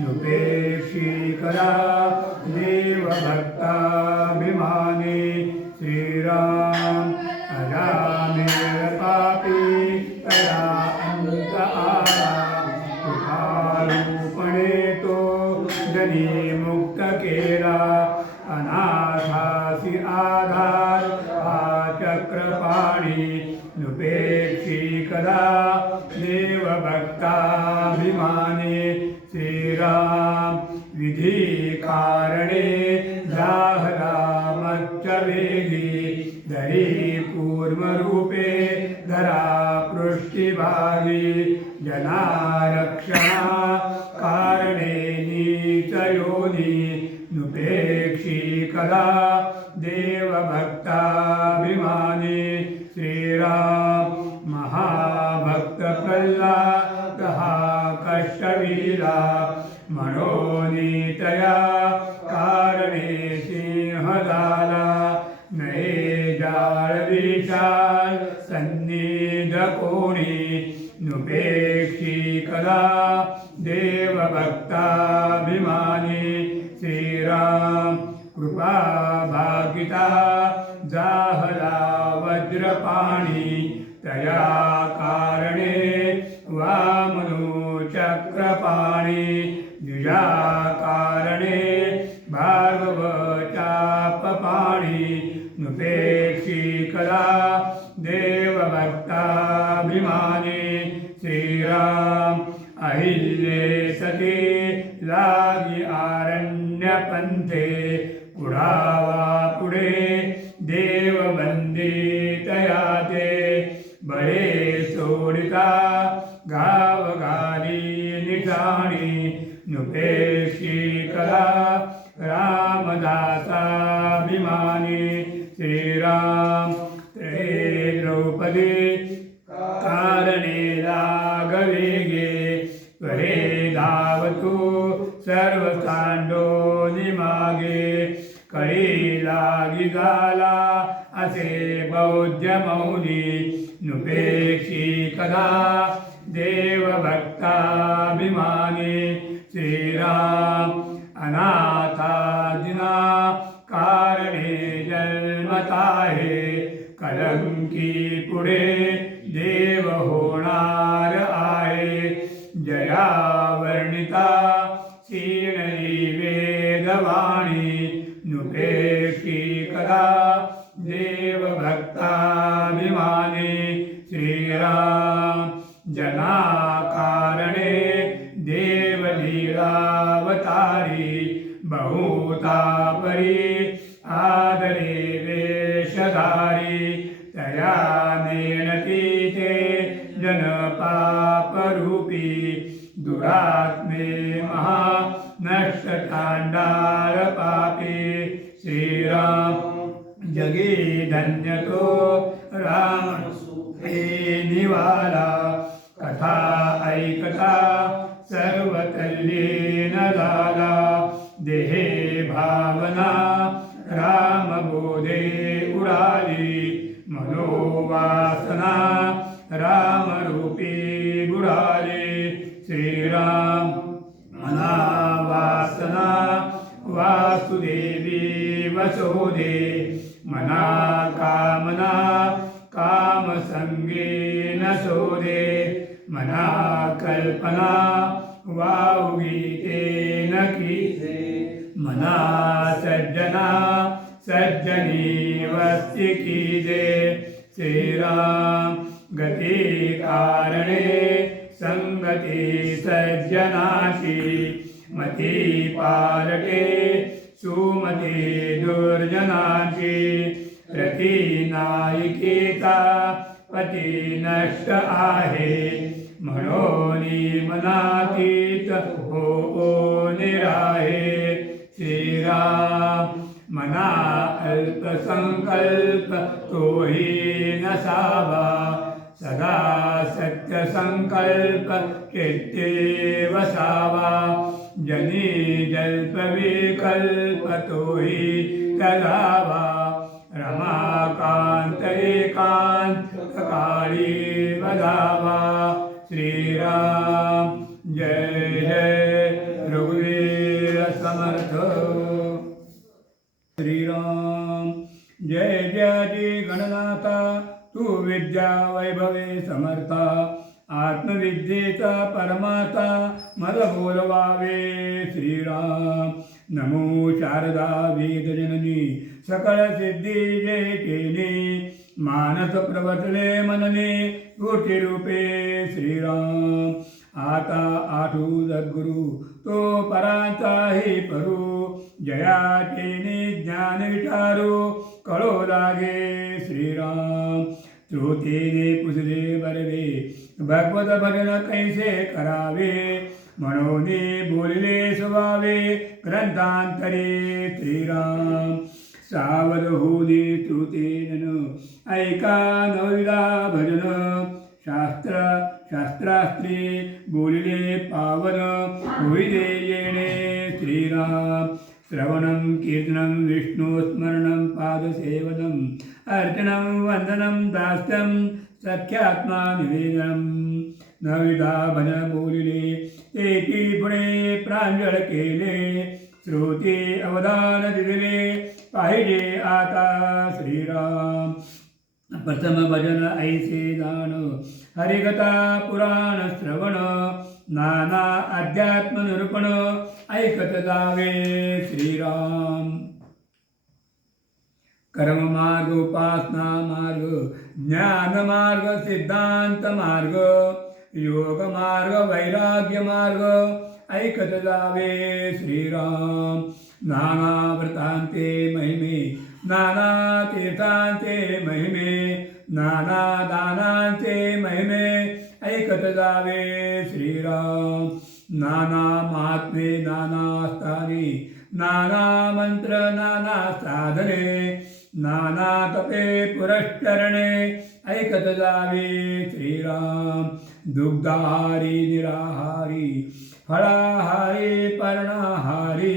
नुपेक्षीकरा देवभक्ताभिमानी श्रीराम अजामेर पापी तया अंत आला कृपारूपणे तो जनी मुक्त केला अनाथासी आधार हा चक्रपाणी नुपेक्षीकरा देवभक्ताभिमानी श्रीराम विधी कारणे जाहरामच्च वेगी धरी कूर्मरूपे धरा पृष्ठिभागी जनारक्षणा कारणे नीचयोनी नुपेक्षीकरा देवभक्ताभिमानी श्रीराम महाभक्त प्रल्हाद हा कष्टवीरा मनोनीतया कारणे सिंह झाला नये जाळ विशाल सन्निध कोणी नुपेक्षीकरा देवभक्ताभिमानी श्रीराम कृपा भागिता जाहला वज्रपाणी तया कारणे वामनो चक्रपाणी द्विजा कारणे भार्गव चापपाणी नुपेक्षीकरा देवभक्ताभिमानी श्रीराम अहिल्ये सती लागी आरण्यपंथे कुडावा पुढे देवबंदितया ते बळे सोडिता गावगाली निशाणी नुपेक्षीकरा रामदासाभिमानी श्रीराम ते द्रौपदी कारणे लागवेगे त्वरे धावतु सर्व सांडोनी मागे कळी लागी झाला असे बौद्ध मौली नुपेक्षीकरा देवभक्ताभिमानी श्रीराम अनाथादिना कारणे जन्मताहे कलंकी पुढे देव होणार आहे जया वर्णिता क्षीणई वेदवाणी नुपेक्षीकरा देवभक्ताभिमानी श्रीराम जनाकारणे देवलीलावतारी बहुतापरी आदरे वेशधारी तया नेणती ते जनपापरूपी दुरात्मे महा नष्टतांडार पापी श्रीराम जगी धन्य तो राम हे निवाला कथा ऐकता सर्व तल्लीन झाला देहे भावना राम बोधे उडाली मनोवासना राम रूपी बुडाली श्रीराम मनावासना वासुदेवी वसोदे मना कामना काम संगे न सोदे मना कल्पना वावगीते न कीसे मना सज्जना सज्जनी वस्ति कीजे श्रीराम गती कारणे संगती सज्जनाशी मती पालटे सुमती दुर्जनाची रती नायिकेता पती नष्ट आहे म्हणोनी मनातीत हो निराहे श्रीराम मना अल्पसंकल्प तोही नसावा सदा सत्य संकल्प चित्ते वसावा जनी जल्प विकल्प तोही तलावा रमाकांत एकांत काळी वदावा श्रीराम जय जय श्रीराम जय जय गणनाथा तू विद्या वैभवे समर्था आत्मविद्येचा परमाता मला बोलवावे श्रीराम नमो शारदा वेदजननी सकळ सिद्धी जय केली मानस प्रवचले मनने कोटी रूपे श्रीराम आता आठू सद्गुरु तो पराचाही परू जया केने ज्ञान विचारू कळो लागे श्रीराम श्रोतेने पुसले बरवे भगवत भजन कैसे करावे म्हणून बोलले सुवावे ग्रंथांतरे श्रीराम सावध होने श्रोतेन ऐका नविला भजन शास्त्रास्त्रे बोलले पावन होईले येणे श्रीराम श्रवणं कीर्तनं विष्णुस्मरणं पादसेवनम् अर्चनं वन्दनं दास्यं सख्यात्मा निवेदनं नविधा भजन बोलिले एकी पुढे प्रांजळ केले श्रोते अवधान दिले पाहिजे आता श्रीराम प्रथम भजन ऐसे दान हरिकथा पुराण श्रवण नाना अध्यात्म निरूपण ऐकत जावे श्रीराम कर्म मार्ग उपासना मार्ग ज्ञान मार्ग सिद्धांत मार्ग योग मार्ग वैराग्य मार्ग ऐकत जावे श्रीराम नाना व्रतांते महिमे नाना तीर्थांचे महिमे नाना दानांचे महिमे ऐकत जावे श्रीराम नाना महात्मे नाना स्थानी नाना मंत्र नाना साधने नाना तपे पुरश्चरणे ऐकत जावे श्रीराम दुग्धाहारी निराहारी फळाहारी पर्णाहारी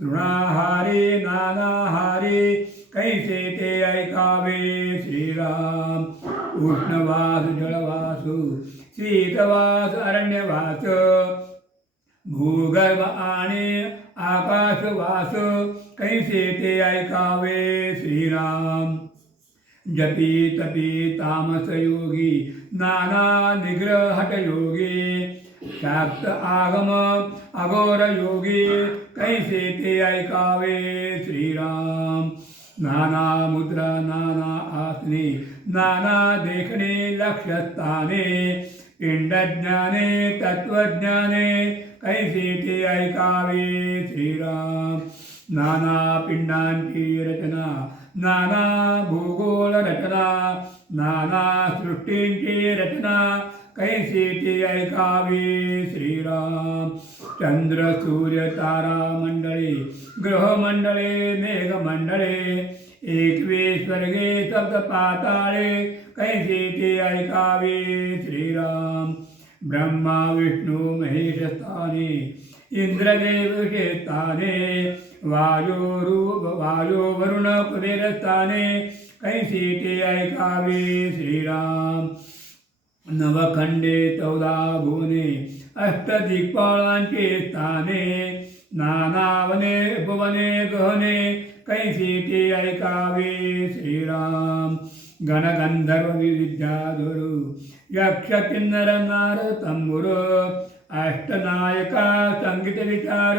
तृणाहारी नानाहारी कैसे ते ऐकावे श्रीराम उष्णवास जलवासु शीतवास अरण्यवास भूगर्भ आणि आकाशवास कैसे ते ऐकावे श्रीराम जपी तपी तामस योगी नाना निग्रह हठ योगी शाक्त आगम अघोर योगी कैसे ते ऐकावे श्रीराम नाना मुद्रा नाना आसने नाना देखणे लक्षस्थाने पिंडज्ञाने तत्वज्ञाने कैसे ते ऐकावे श्रीराम नाना पिंडांची रचना नाना भूगोल रचना नाना सृष्टींची रचना कैसे ते ऐकावे श्रीराम चंद्र सूर्य तारा मंडळे ग्रह मंडळे मेघ मंडळे एकवे स्वर्गे सप्त पाताळे कैसे ते ऐकावे श्रीराम ब्रह्मा विष्णू महेश स्थाने इंद्रदेव स्थाने वायो वरुण कुबेर स्थाने कैसे ते ऐकावे श्रीराम नवखंडे 14 भुवने अष्टदिक्पालांचे स्थाने नानावने उपवने गहने कैसे ते ऐकावे श्रीराम गणगंधर्व विद्याधुर यक्ष किन्नर नार तंबुर अष्टनायका संगीत विचार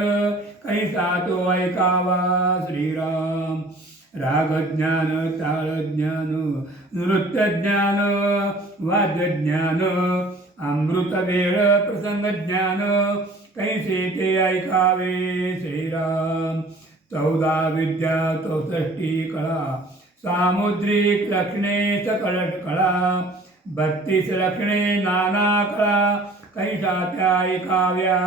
कैसा तो ऐकावा श्रीराम रागज्ञान ताळज्ञान नृत्यज्ञान वाद्यज्ञान अमृतवेळ प्रसंगज्ञान कैसे ते ऐकावे श्रीराम 14 विद्या 64 कळा सामुद्रिक लक्षणे सकळ कळा 32 लक्षणे नाना कळा कैसा त्या ऐकाव्या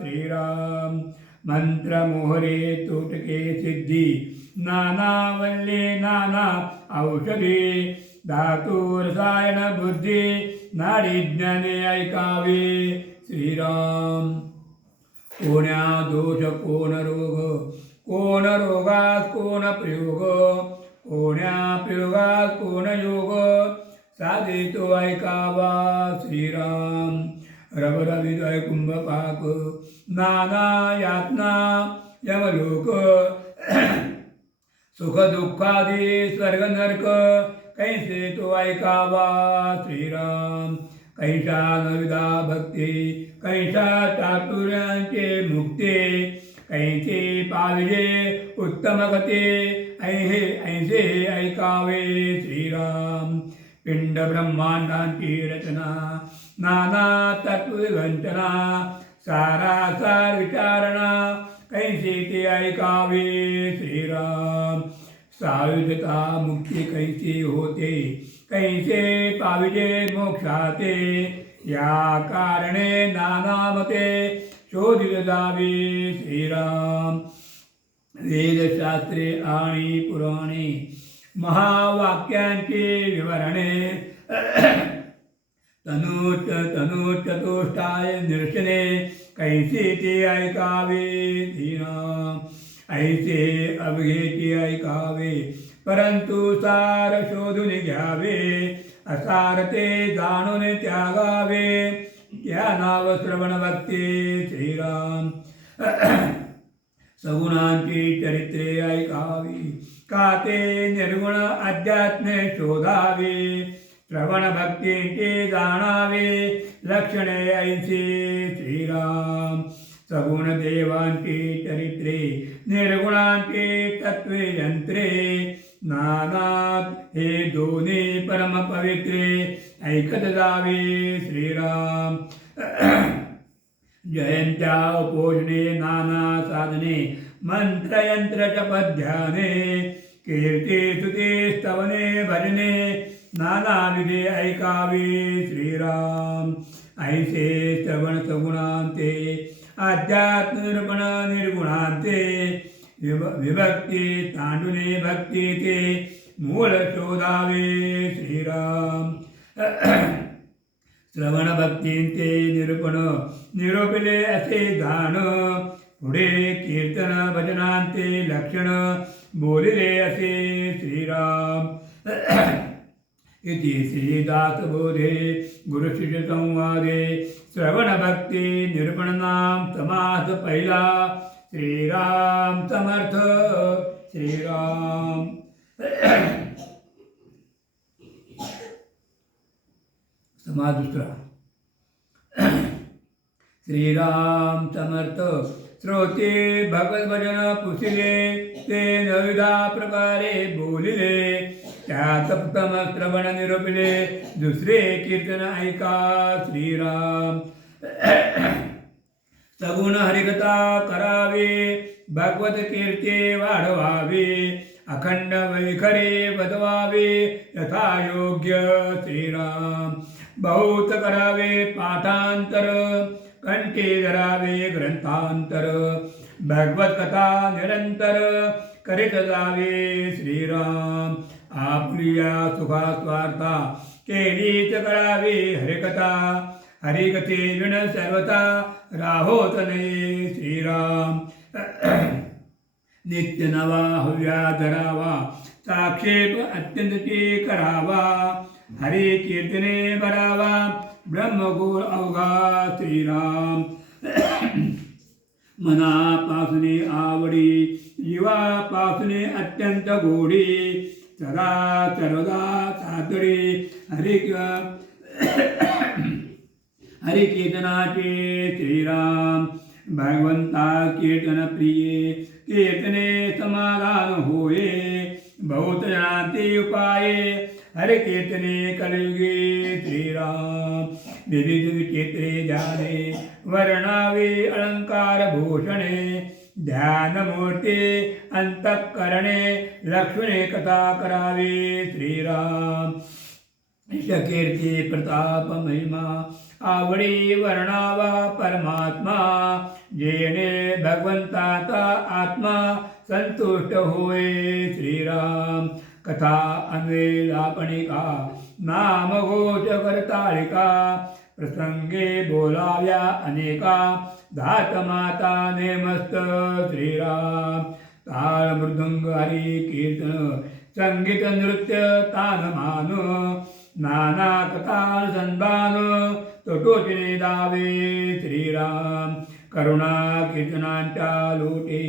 श्रीराम मंत्र मोहरे तोटके सिद्धी नाना वल्ले नाना औषधी धातु रसायन बुद्धी नाडी ज्ञाने ऐकावे श्रीराम कोण्या दोष कोण रोग कोण रोगास कोण प्रयोग कोण्या प्रयोगास कोण योग साधे तो ऐकावा श्रीराम रवरविदय कुंभपाक नाना यातना यमलोक सुख दुःखादी स्वर्ग नरक कैसे तो ऐकावा श्रीराम. कैसा नविदा भक्ती कैसा चातुर्यांचे मुक्ती कैसे पाविले उत्तम गते ऐसे ऐकावे श्रीराम. पिंड ब्रह्मांडांची रचना नाना तत्ववंचना सारासार विचारणा कैसे ते ऐकावे श्रीराम. सायुजता मुक्ती कैसे होते कैसे पाविजे मोक्षाते या कारणे नाना मते शोधित जावे श्रीराम. वेदशास्त्रे आणि पुराणे महावाक्यांचे विवरणे तनुचतुष्टाय निरसने कैसे ते ऐकावे धीना. ऐसे अवघेचे ऐकावे परंतु सार शोधून घ्यावे असार ते जाणून त्यागावे त्या नाव श्रवण भक्ती श्रीराम. सगुणांची चरित्रे ऐकावी का ते निर्गुण अध्यात्मे शोधावे. श्रवण भक्तीचे जाणावे लक्षणे ऐसे श्रीराम. सगुण देवांची चरित्रे निर्गुणांचे तत्वे यंत्रे नानात हे दोन्ही परम पवित्रे ऐकत जावे श्रीराम. जयंत्या उपोषणे नाना साधने मंत्रयंत्र जपध्याने कीर्ती स्तुती स्तवने भजने नाना विधे ऐकावे श्रीराम. ऐसे श्रवण सगुणांते अध्यात्म निरूपण निर्गुणांते विभक्ती तांडुने भक्ती ते मूळ शोधावे श्रीराम. श्रवण भक्तींचे निरूपण निरोपिले असे जाण पुढे कीर्तन भजनांचे लक्षण बोलिले असे श्रीराम. इति श्रीदासबोधे गुरुशिष्य संवादे श्रवण भक्ती निरूपण नाम समास पहिला. श्रीराम समर्थ श्रीराम. समाज दुसरा. श्रीराम समर्थ श्रोते भगवत भजन पुसिले ते नविधा प्रकारे बोलिले त्यात उत्तम श्रवण निरोपिले दुसरे कीर्तन ऐका श्रीराम. सगुण हरिकथा करावे भगवत कीर्ती वाढवावे अखंड वैखरे बदवावे यथा योग्य श्रीराम. बहुत करावे पाठांतर कंठी धरावे ग्रंथांतर भगवत कथा निरंतर करीत जावे श्रीराम. आपल्या सुखा स्वार्था केलीच करावी हरिकथा हरिकथे विण सर्वथा राहोत नाही श्रीराम. नित्य नवा हव्या धरावा साक्षेप अत्यंतची करावा हरी कीर्तने भरावा ब्रह्मगुण अवघा श्रीराम. मनापासने आवडी जीवापासने अत्यंत गोडी सदा सर्वदा सातडी हरि कीर्तनाचे श्रीराम. भगवंता कीर्तन प्रिये कीर्तने समाधान होये बहुत जनांते उपाये हरि कीर्तने कलयुगे श्रीराम. विविध विचित्रे ध्याने वर्णावे अलंकार भूषणे ध्यान मूर्ती अंतःकरणे लक्ष्मणे कथा करावे श्रीराम. कीर्ती प्रताप महिमा आवडी वर्णावा परमात्मा जेणे भगवंताचा आत्मा संतुष्ट होय श्रीराम. कथा अन्वेलापणिका नाम घोष करताळिका प्रसंगे बोलाव्या अनेका धात माता नेमस्त श्रीराम. ताळ मृदंग हरी कीर्तन संगीत नृत्य तानमान नाना कथा संधान तोटोचिने दावे श्रीराम. करुणा कीर्तनांच्या लोटे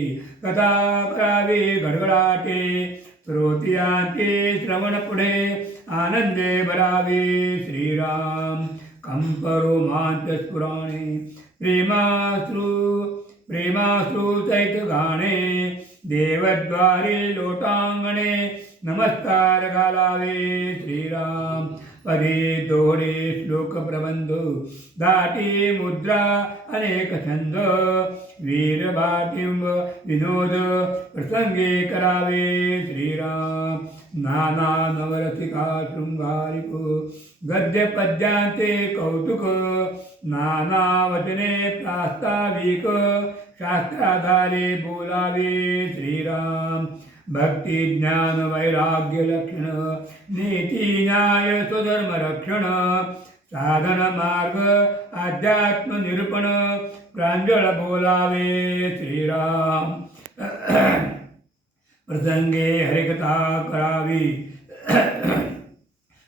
कथा करावी गडगडाटे श्रोतियांचे श्रवण पुढे आनंदे भरावे श्रीराम कंपरोमांत स्फुराणे प्रेमाश्रू चैत गाणे देवद्वारे लोटांगणे नमस्कार घालावे श्रीराम पदे दोरे श्लोक प्रबंध दाटी मुद्रा अनेक छंद वीरभाटिंब विनोद प्रसंगे करावे श्रीराम नाना नवरसिका शृंगारिक गद्य पद्यांचे कौतुक नाना वचने प्रास्ताविक शास्त्राधारे बोलावे श्रीराम भक्ती ज्ञान वैराग्य लक्षण नीती न्याय स्वधर्म रक्षण साधन मार्ग अध्यात्म निरूपण प्रांजळ बोलावे श्रीराम प्रसंगे हरिकथा करावी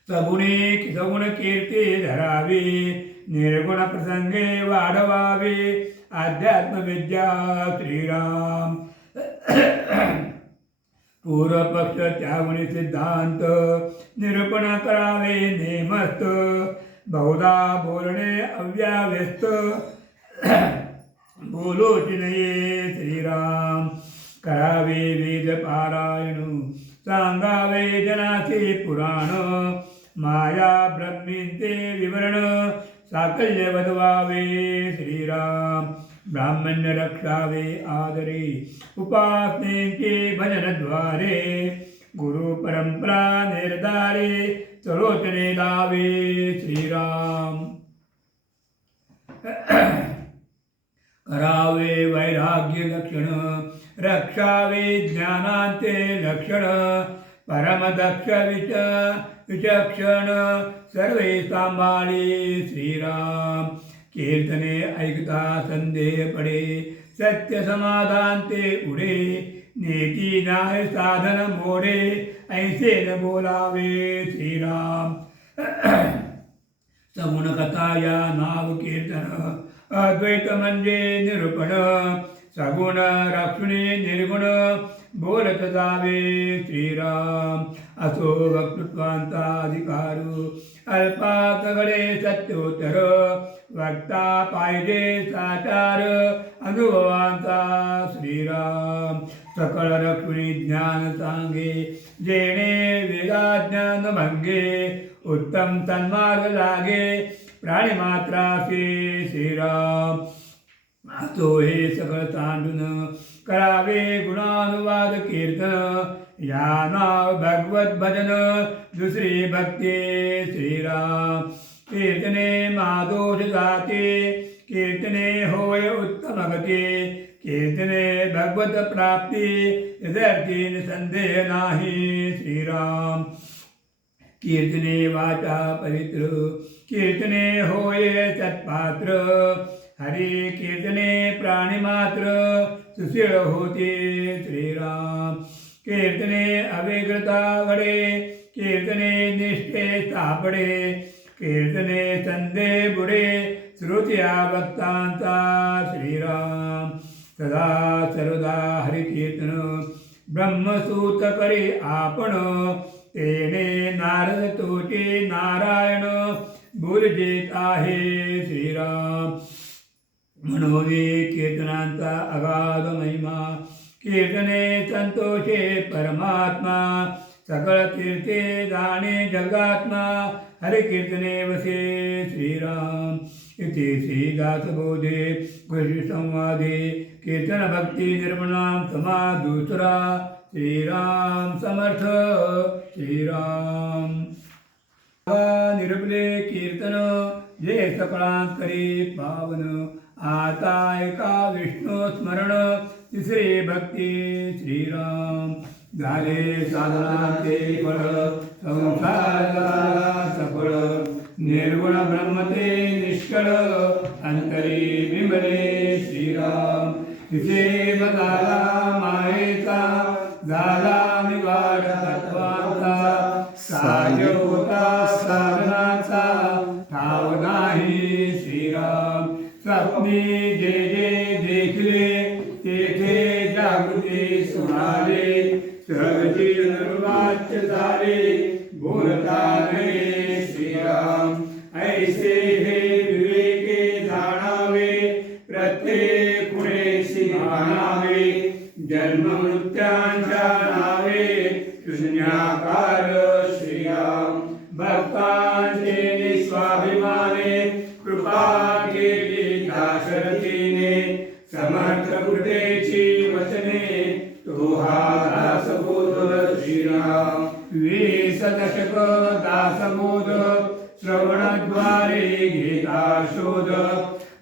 सगुण कीर्ती धरावी निर्गुण प्रसंगे वाढवावे अध्यात्म विद्या श्रीराम पूर्वपक्ष त्यागुणी सिद्धांत निरूपण करावे नेमस्त बहुधा बोलणे अव्याव्यस्त बोलोच नये श्रीराम करावे वेद पारायण सांगावे जनाचे पुराण माया ब्रह्मींचे विवरण साकल्य वदवावे श्रीराम ब्राह्मण्य रक्षावे आदरे उपासनेचे भजनद्वारे गुरु परंपरा निर्धारे चलोचने लावे श्रीराम करावे वैराग्य लक्षण रक्षावे ज्ञानांचे लक्षण परमदक्ष विचक्षण सर्वे सांभाळे श्रीराम कीर्तने ऐकता संदेह पडे सत्य समाधान ते उडे नीती न्याय साधन मोडे ऐसे न बोलावे श्रीराम सगुण कथा या नाव कीर्तन अद्वैत म्हणजे निरूपण सगुण रक्षणे निर्गुण बोलत जावे श्रीराम असो वक्तृत्वांचा अधिकार अल्पात घडे सत्योत्तर वक्ता पाहिजे साचार अनुभवांचा श्रीराम सकळ रक्षुणी ज्ञान सांगे जेणे वेदाज्ञान भंगे उत्तम सन्मार्ग लागे प्राणिमात्रासे श्रीराम असो हे सगळ तांडून करावे गुणानुवाद कीर्तन या नाव भगवत भजन दुसरी भक्ती श्रीराम कीर्तने मादोष जाते कीर्तने होय उत्तम गती कीर्तने भगवत प्राप्ती यदर्थी संदेह नाही श्रीराम कीर्तने वाचा पवित्र कीर्तने होय सत्पात्र हरी कीर्तने प्राणिमात्र सुशील होते श्रीराम कीर्तने अविग्रता घडे कीर्तने निष्ठे सापडे कीर्तने संदेह बुडे श्रुत्या भक्तांचा श्रीराम सदा सर्वदा हरिकीर्तन ब्रह्मसूत करे आपण तेने नारद तोचे नारायण बोलजेत आहे श्रीराम म्हणून कीर्तनांचा अगाध महिमा कीर्तने संतोषे परमात्मा सकळ तीर्थे जाणे जगात्मा हरे कीर्तने वसे श्रीराम इति श्रीदासबोधे कृषी संवादे कीर्तन भक्ती निर्मणाम समादुसरा श्रीराम समर्थ श्रीराम निरपले कीर्तन जे सकळांत करी पावन आता एका विष्णू स्मरण तिसरे भक्ती श्रीराम झाले साधनाचे फळ संसाराला सफळ निर्गुण ब्रह्मते निष्कळ अंतरी बिंबले श्रीराम तिथे झाला मायेचा झाला निवाड तत्वाचा साय होता साधनाचा ठाव नाही श्रीराम स्वप्नी जे जे तेथे जागृती सुनाले सहजी निर्वाच्य झाले बोलता नये श्रीराम ऐसे हे विवेके जाणावे प्रत्येक कुणेसी मानावे जन्म मृत्यांच्या नावे शून्याकार श्रीराम भक्तांचे निस्वाभिमाने कृपा केली दाशरथीने समर्थ कृतेची वचने तो हा दासबोध श्रीराम 20 दशक दासबोध श्रवणद्वारे घेता शोध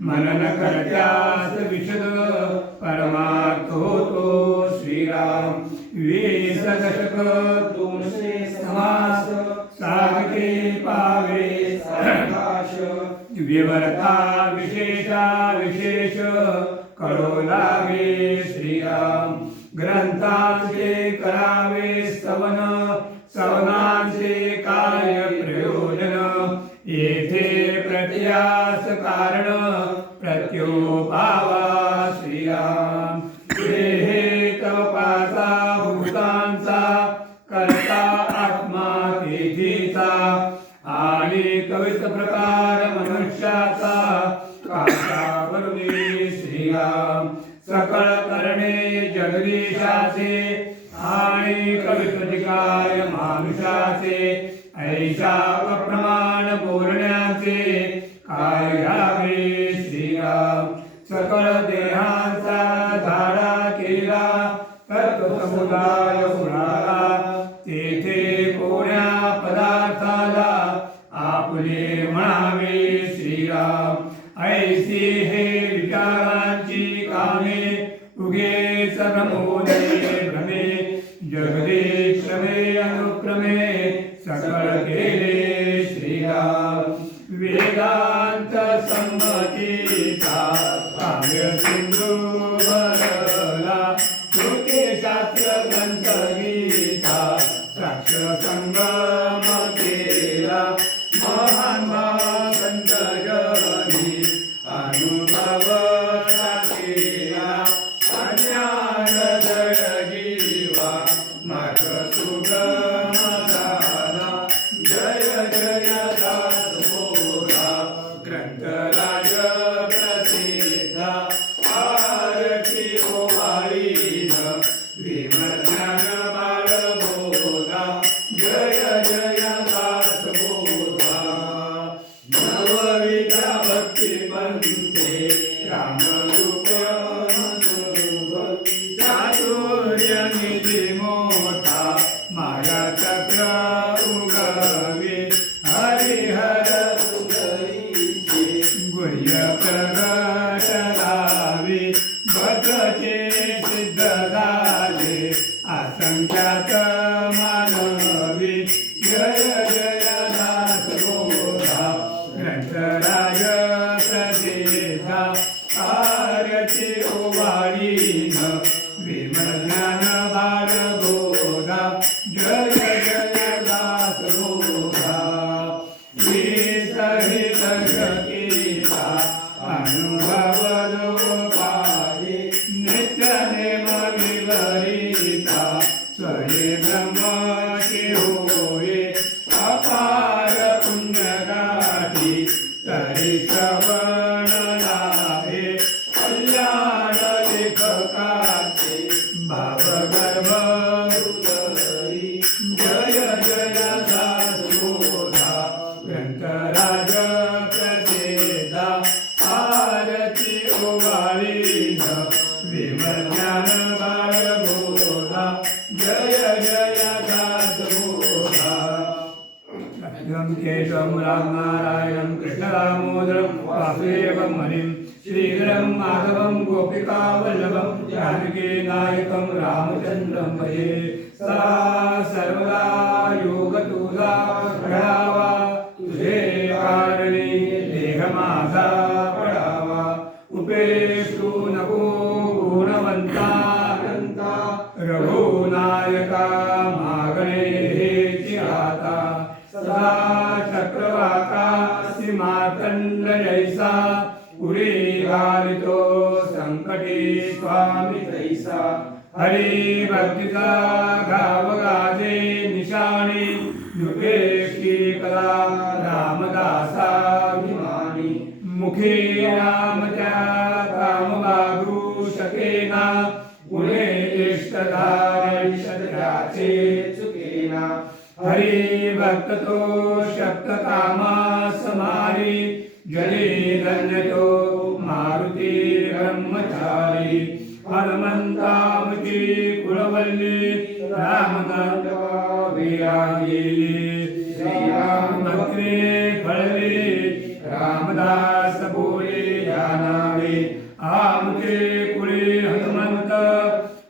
मनन करत्यास विशद परमार्थ होतो श्रीराम 20 दशक 200 समास सागते पावे साकाश विवर्ता विशेषा विशेष कळो लागे श्रीराम ग्रंथांचे करावे स्तवन सवनांचे काय प्रयोजन येथे प्रत्यास कारण प्रत्योपावा श्रीराम हे तव पाचा भूतांचा करता आत्मा तेथीचा आणि कवित प्रकार मनुष्याचा काका वरुणी श्रीराम सकळ करणे जगदीशाचे आणि कवित्वधिकार मानुषाचे ऐशा अप्रमाण बोलण्याचे काय घ्यावे श्रीराम सकळ देहांचा झाडा केला तत्वसमुदाय उडाला तेथे कोण्या पदार्थाला आपले म्हणावे श्रीराम ऐसी हे विचारांची कामे उगेच रमोदये भ्रमे जगदीश क्रमे अनुक्रमे सकळ केले श्रीराम वेदांत संमतीचा काव्य सिंधू भरला श्रुती शास्त्र ग्रंथ गीता साक्ष संगम केला महान संत जनी अनुभव केला अज्ञान जड जीवा मार्ग सुगम झाला जय जय दास बोला ग्रंथराज प्रसिद्ध आरती ओवाळी विमर्जन बाळबोधा जय जय दास बोधा नवविद्या भक्ती पंथे रामरूप चातुर्य निधी मोठा माया चक्र उगवे हरिहर गुह्य प्रगट लावे बदचे सिद्ध झाले असंख्यात मानवी जय जय दास बोधा ग्रंथराज प्रसिद्धा आरती ओवाळीन विमर्ज्ञान बाळबोधा जय जय दास बोधा विसहित शकीचा अनुभव लोपाहे नित्य नेम विवरिता स्वये ब्रह्मची होये अपार पुण्यगाठी तरी श्रवण लाभे कल्याण लेखकाचे भावगर्भ हृदयी जय जय दास बोधा ग्रंथराज प्रसिद्धा आरती ओवाळीन विमर्ज्ञान बाळबोधा जय जय दास बोधा केशवं रामनारायणं कृष्णदामोदरं वासुदेवं हरिं श्रीधरं माधवं गोपिकावल्लभं जानकी नायकं रामचंद्रं भजे सा सर्वदा योग तुझा घडावा तुझे कारणे देह माझा पडावा उपेक्षू नको गुणवंता रघुनायका मागणे हेची आता सदा चक्रवाका मार्तंड जैसा उडी घालितो संकटी स्वामी तैसा हरी भक्तीचा गाव गाजे निशाणी नृपेशी कला रामदासा अभिमानी मुखे रामच्या काम वागू शकेना पुढे इष्टधारी शरीराचे चुकेना हरी भक्त तो शक्त कामा समारी जले धन्य तो मारुती ब्रह्मचारी हनुमंतामुची कुलवल्ली रामकांडवा विराजिली श्रीराम भक्ती फळली रामदास बोले या नावे आमचे कुळे हनुमंत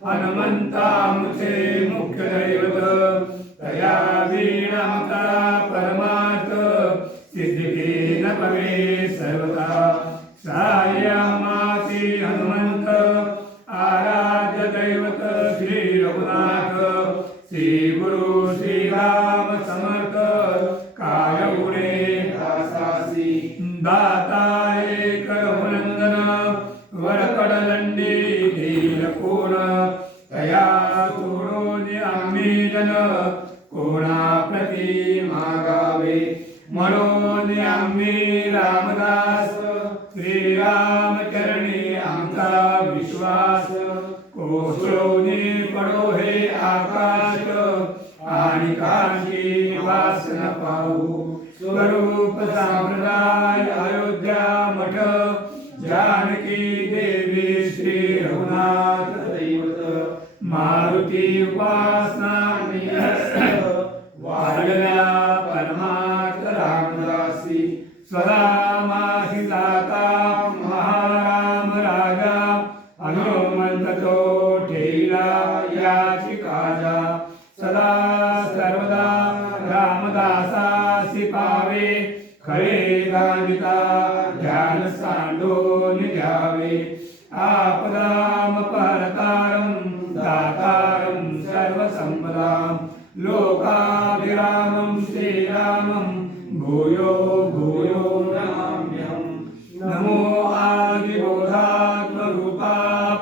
हनुमंतामुचे मुख्य दैवत तया वीणामका परमार्थ सिद्धिके न पवे सर्वता सायमासी हनुमंत आराध्य दैवत श्री रघुनाथ श्री गुरु श्री राम समर्थ काय उडे दासासी दाता एक रघुनंदन वरकडलंडी देईल कोण तया सोडून आम्ही जन कोणा प्रती मागावे म्हणून आम्ही रामदास श्रीरामचरणी आमचा विश्वास कोसळूनी पडो हे आकाश आणि कांची निवास न पाहू स्वरूप संप्रदाय अयोध्या मठ जानकी देवी श्री रघुनाथ दैवत मारुती उपासना वाढल्या परमार्थ रामदासी स्वदा माही जाता महाराम राजा हनुमंत तो ठेला याची काजा सदा सर्वदा रामदासासी पावे खरे गांजिता ध्यान सांडून घ्यावे आपदाम परतारं दातारं सर्वसंपदां लोकाभिरामं श्रीरामं भूयो भूयो नमाम्यहं नमो आदिबोधात्मरूपा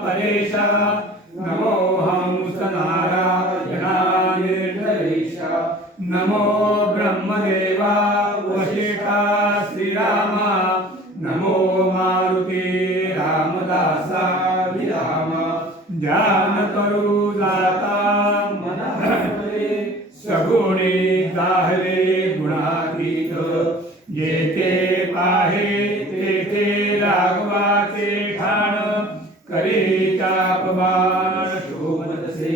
परेश नमो हंसनारायणाय निर्धरेश नमो ब्रह्मदेवा वशिष्ठा श्रीरामा नमो मारुती रामदासा विराम ध्यान करू जाता मनामध्ये सगुणे दाहले गुणातीत जेथे पाहे तेथे राघवाचे ठाण करे चापबाण शोभतसे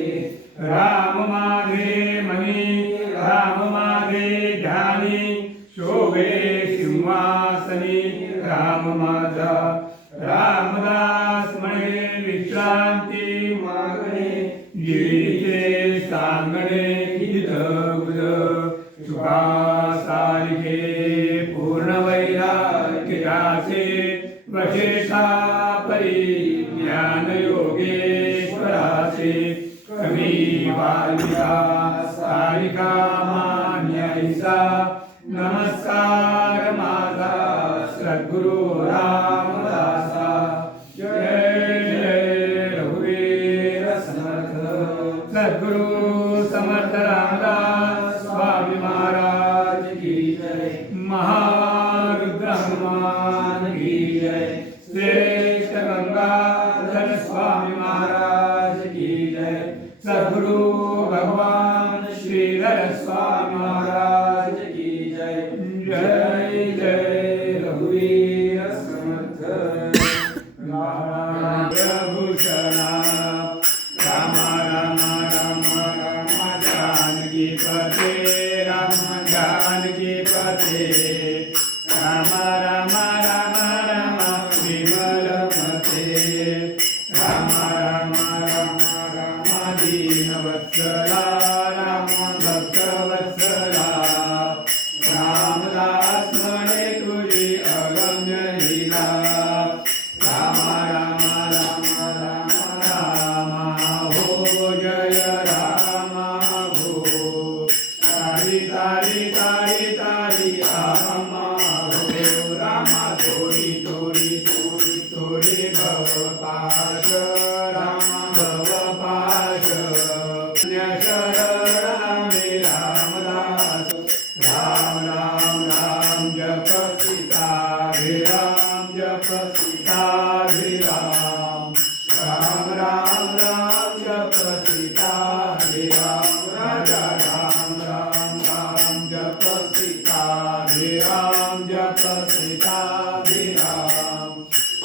राम माझे मनी राम माझे ध्यानी शोभे सिंहासनी राम माझा रामदास म्हणे विश्रांती मागणे गिरीचे सांगणे हित गुज सुखा सारिखे पूर्ण वैराग्याचे वशेषा परी ज्ञान योगेश्वराचे कवी वालिका सारिका मान्याईसा नमस्कार माझा सद्गुरु रामदासा जय जय रघुवीर समर्थ सद्गुरु समर्थ रामदास स्वामी महाराज की जय महारुद्र हनुमान की जय श्रेष्ठ गंगाधर स्वामी महाराज की जय सद्गुरु भगवान श्रीधर स्वामी महाराज की जय जय जय रघुवीर समर्थ रामभूषणा राम राम राम राम जानकी पते राम जानकी पते राम राम राम राम विमल मते राम राम राम राम दीनवत्सला राम भक्तवत्सला रामदास म्हणे तुझी अगम्य लीला राम राम राम राम राम हो जय राम हो तारी तारी तारी तारी राम हो राम तोडी तोडी तोडी तोडी भवपाश राम राम राम जप सीता हरे राम राजा राम राम राम जप सीता हरे राम जप सीता हरे राम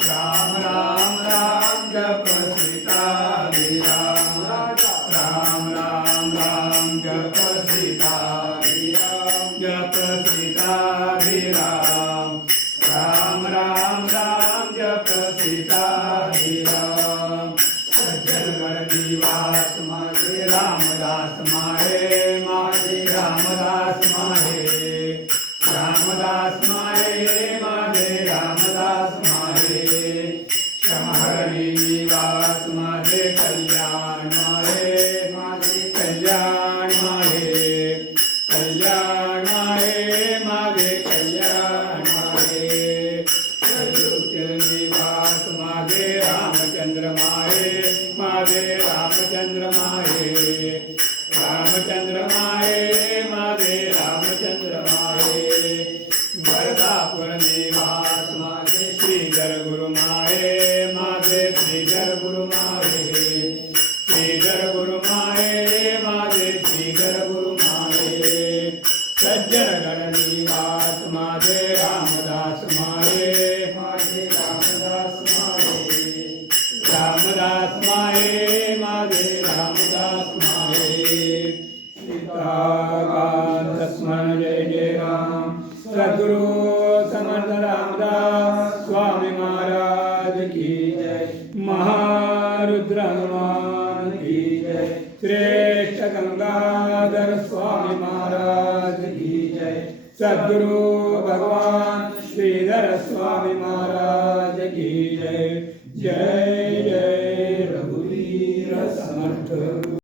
राम राम राम जप सीता हरे राम राजा राम राम राम जप सीता हरे राम जप सीता हरे राम राम राम राम जप सीता हरे राम सज्जन गण निवास माझे रामदास माहे माझे रामदास माहे रामदास माहे माझे रामदास माहे शमहरी निवास माझे कल्याण माहे माझे कल्याण माहे कल्याण माहे माझे कल्याण माहे निवास माझे रामचंद्र माहे माझे रामचंद्र माहे रामचंद्र माहे माझे रामचंद्र माहे वर्धापुर निवास माझे श्रीधर गुरु माहे माझे श्रीधर गुरु माहे श्रीधर गुरु माहे माझे श्रीधर गुरु माहे सज्जन गण निवास माझे रामदास माहे माझे रामदास माहे रामदास माहे माझे रामदास माहे सीताकांत स्मरण जय जय राम सद्गुरु समर्थ रामदास स्वामी महाराज की जय महारुद्र हनुमान की जय श्रेष्ठ गंगाधर स्वामी महाराज की जय सद्गुरु भगवान श्रीधर स्वामी महाराज की जय जय